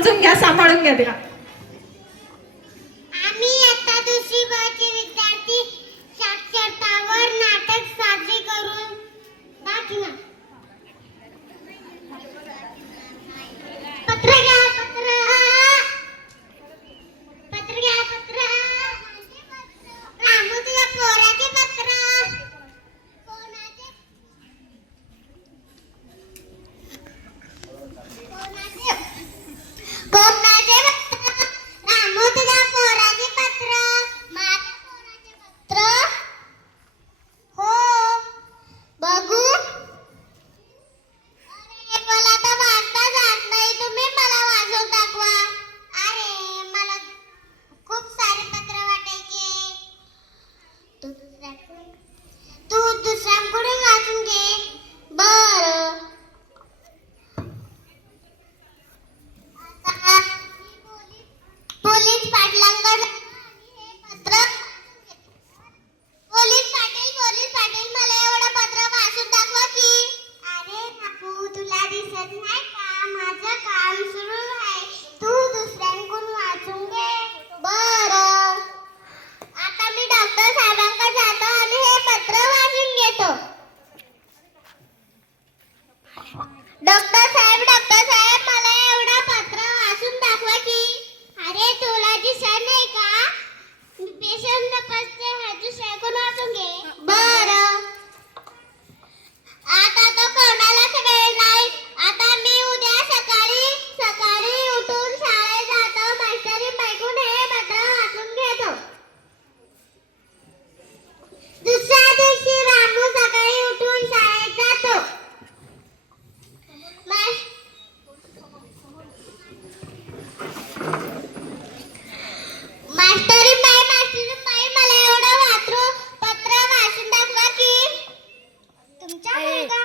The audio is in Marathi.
समजून घ्या, सांभाळून घ्या तिला. आम्ही आता दुसरी वर्षी विद्यार्थी साक्षरतावर नाटक साजरे करून दाखवणार. पत्र घ्या, पत्र पत्र घ्या, पत्र रामू तुझ्या पोराचे पत्र. कोणाचे कोणाचे कोणाचे पत्र? रामू तुझ्या पोराचे पत्र. माझ्या पोराचे पत्र? हो, बघू. अरे मला तर वाचता जात नाही, तुम्ही मला वाचून दाखवा. अरे मला खूप सारे पत्र वाटायचे. तू दुसऱ्यांकडून वाचून घे. बरं. आता मी पोलीस पाटलांकडे हे पत्र. पोलीस पाटील मला एवढं पत्र वाचून दाखवा की. अरे बापू तुला दिसत नाही का, माझं काम सुरू आहे. तू दुसऱ्यांकडून वाचून घे. बरं. आता मी डॉक्टर साहेबांकडे जातो आणि हे पत्र वाचून घेतो. डॉक्टर साहेब मला एवढं पत्र वाचून दाखवा की. अरे तुला दिसत नाही का, पेशंट तपासते आहे, दुसऱ्याकडून वाचून घे. बरं. आता तो कोणालाच वेळ नाही. आता मी उद्या सकाळी उठून शाळेत जातो. मास्टरी बाईकून हे पत्र वाचून घेतो. दुसऱ्या दिवशी रामू सकाळी उठून शाळेत जातो. मास्टरी बाई मला एवढं पत्र वाचून दाखवा की. तुमच्या मुलगा